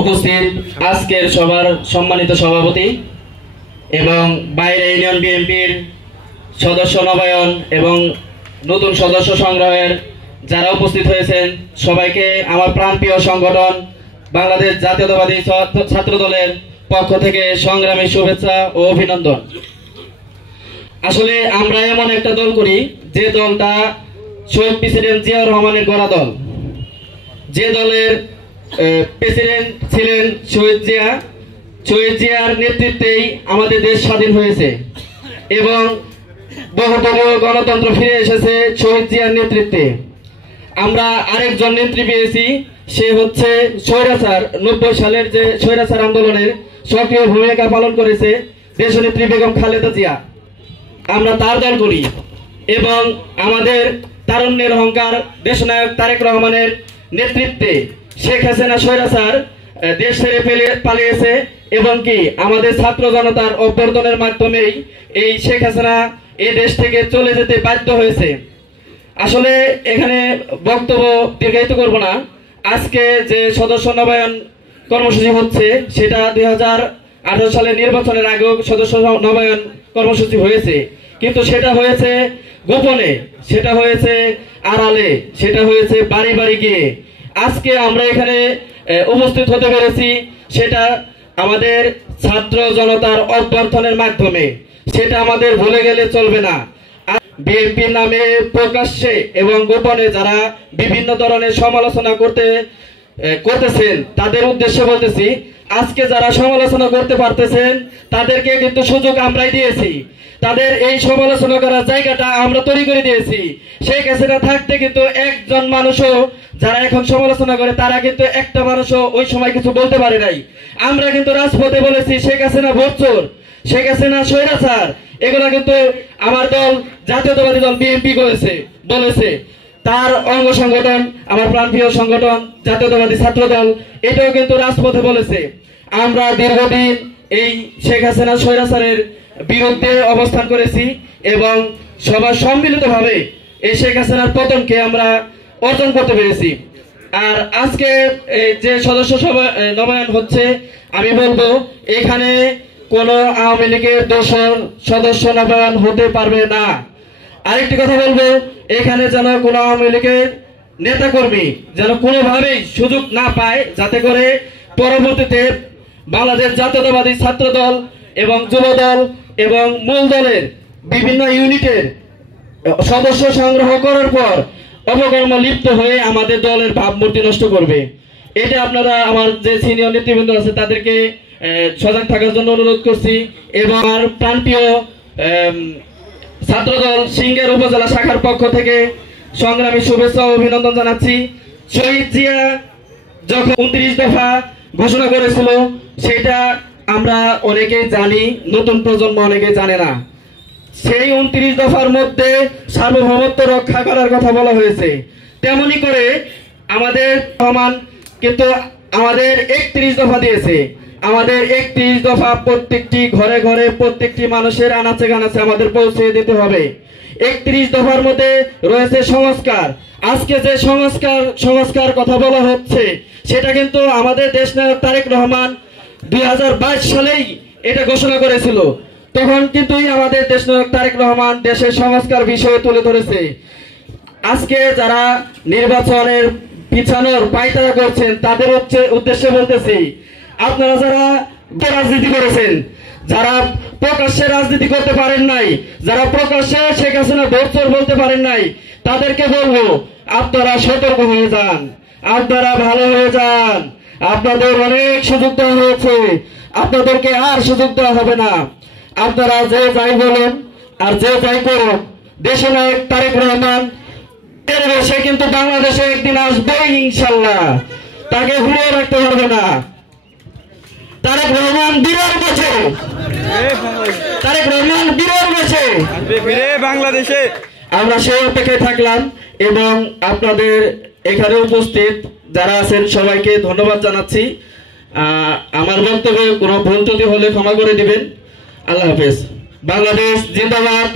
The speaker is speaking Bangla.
উপস্থিত আজকের সবার সম্মানিত সভাপতি এবং বাইরে ইউনিয়ন বিএনপির সদস্য নবায়ন এবং নতুন সদস্য সংগ্রহের যারা উপস্থিত হয়েছেন সবাইকে আমার প্রাণপ্রিয় সংগঠন বাংলাদেশ জাতীয়তাবাদী ছাত্র দলের পক্ষ থেকে সংগ্রামী শুভেচ্ছা ও অভিনন্দন। আসলে আমরা এমন একটা দল করি যে দলটা শহীদ প্রেসিডেন্ট জিয়াউর রহমানের গড়া দল, যে দলের প্রেসিডেন্ট ছিলেন শহীদ জিয়ার নেতৃত্বেই আমাদের দেশ স্বাধীন হয়েছে এবং বহুদলীয় গণতন্ত্র ফিরে এসেছে শহীদ জিয়ার নেতৃত্বে। আমরা আরেকজন নেত্রী পেয়েছি, সে হচ্ছে স্বৈরাচার 90 সালের যে স্বৈরাচার আন্দোলনের সক্রিয় ভূমিকা পালন করেছে দেশনেত্রী বেগম খালেদা জিয়া। আমরা তার দল করি এবং আমাদের তারুণ্যের অহংকার দেশনায়ক তারেক রহমানের নেতৃত্বে শেখ হাসিনা স্বৈরাচার দেশ ছেড়ে পালিয়েছে এবং কি আমাদের ছাত্র জনতার অভ্যর্থনের মাধ্যমেই এই শেখ হাসিনা এই দেশ থেকে চলে যেতে বাধ্য হয়েছে। আসলে এখানে বক্তব্য দীর্ঘায়িত করব না। আজকে যে সদস্য নবায়ন কর্মসূচি হচ্ছে সেটা 2018 সালের নির্বাচনের আগেও সদস্য নবায়ন কর্মসূচি হয়েছে, কিন্তু সেটা হয়েছে গোপনে, সেটা হয়েছে আড়ালে, সেটা হয়েছে বাড়ি বাড়ি গিয়ে। আজকে আমরা এখানে উপস্থিত হতে পেরেছি সেটা আমাদের ছাত্র জনতার অভ্যর্থনের মাধ্যমে, সেটা আমাদের ভুলে গেলে চলবে না। বিএনপির নামে প্রকাশ্যে এবং গোপনে যারা বিভিন্ন ধরনের সমালোচনা করতেছেন তাদের উদ্দেশ্যে বলতেছি, আজকে যারা সমালোচনা করতে পারতেছেন তাদেরকে কিন্তু সুযোগ আমরাই দিয়েছি, তাদের এই সমালোচনা করার জায়গাটা আমরা তৈরি করে দিয়েছি। শেখ হাসিনা থাকতে কিন্তু একজন মানুষও যারা এখন সমালোচনা করে তারা কিন্তু একটা মানুষও ওই সময় কিছু বলতে পারে নাই। আমরা কিন্তু রাজপথে বলেছি শেখ হাসিনা ভোটচোর, শেখ হাসিনা স্বৈরাচার, এগুলা কিন্তু আমার দল জাতীয়তাবাদী দল বিএনপি বলেছে। তার অঙ্গ সংগঠন আমার প্রাণপ্রিয় সংগঠন জাতীয়তাবাদী ছাত্র দল এটাও কিন্তু রাজপথে বলেছে। আমরা দীর্ঘদিন এই শেখ হাসিনা স্বৈরাচারের বিরুদ্ধে অবস্থান করেছি এবং সবার সম্মিলিতভাবে এই শেখ হাসিনার পতনকে আমরা অর্জন করতে পেরেছি। আর আজকে যে সদস্য নবায়ন হচ্ছে, আমি বলবো এখানে কোন আওয়ামী লীগের দোসর সদস্য নবায়ন হতে পারবে না। আরেকটি কথা বলবো, এখানে যেন কোন আওয়ামী লীগের নেতাকর্মী যেন কোনোভাবেই সুযোগ না পায়, যাতে করে পরবর্তীতে বাংলাদেশ জাতীয়তাবাদী ছাত্র দল এবং যুব দল এবং মূল দলের বিভিন্ন ইউনিটের সদস্য সংগ্রহ করার পর অপকর্ম লিপ্ত হয়ে আমাদের দলের ভাবমূর্তি নষ্ট করবে। এটা আপনারা আমার যে সিনিয়র নেতৃবৃন্দ আছে তাদেরকে সজাগ থাকার জন্য অনুরোধ করছি এবং আমার প্রাণপ্রিয় ছাত্রদল সিংহের উপজেলা শাখার পক্ষ থেকে সংগ্রামী শুভেচ্ছা ও অভিনন্দন জানাচ্ছি। শহীদ জিয়া যখন 29 দফা ঘোষণা করেছিল সেটা আমরা অনেকেই জানি, নতুন প্রজন্ম অনেকে জানে না। সেই 29 দফার মধ্যে সার্বভৌমত্ব রক্ষা করার কথা বলা হয়েছে, তেমনি করে আমাদের রহমান কিন্তু আমাদের 31 দফা দিয়েছে। আমাদের 31 দফা প্রত্যেকটি ঘরে ঘরে প্রত্যেকটি মানুষের আনাচে কানাচে আমাদের পৌঁছে দিতে হবে। 31 দফার মধ্যে রয়েছে সংস্কার। আজকে যে সংস্কার কথা বলা হচ্ছে সেটা কিন্তু আমাদের দেশনায়ক তারেক রহমান 2022 সালেই এটা ঘোষণা করেছিল। তখন কিন্তু আমাদের দেশনায়ক তারেক রহমান দেশের সংস্কার বিষয়ে তুলে ধরেছে। আজকে যারা নির্বাচনের পিছানোর পায়তারা করছেন তাদের উদ্দেশ্যে বলতেছি, আপনারা যারা রাজনীতি করেছেন, যারা প্রকাশ্যে রাজনীতি করতে পারেন নাই, যারা প্রকাশ্যে শেখ হাসিনা ভোটচোর বলতে পারেন নাই, তাদেরকে বলবো আপনারা সতর্ক হয়ে যান, আপনারা ভালো হয়ে যান। আপনাদের অনেক সুযোগ দেওয়া হয়েছে, আপনাদেরকে আর সুযোগ দেওয়া হবে না। আপনারা যে যাই বলুন আর যে যাই করুন, দেশনায়ক তারেক রহমান সে কিন্তু বাংলাদেশে একদিন আসবেই ইনশাল্লাহ, তাকে ঘুরিয়ে রাখতে পারবে না। তারেক রহমান বীরের বেঁচে, তারেক রহমান বীরের বেঁচে বাংলাদেশে। আমরা সেই অপেক্ষায় থাকলাম এবং আপনাদের এখানে উপস্থিত যারা আছেন সবাইকে ধন্যবাদ জানাচ্ছি। আমার বক্তব্যে কোনো ভুল ত্রুটি হলে ক্ষমা করে দিবেন। আল্লাহ হাফেজ। বাংলাদেশ জিন্দাবাদ।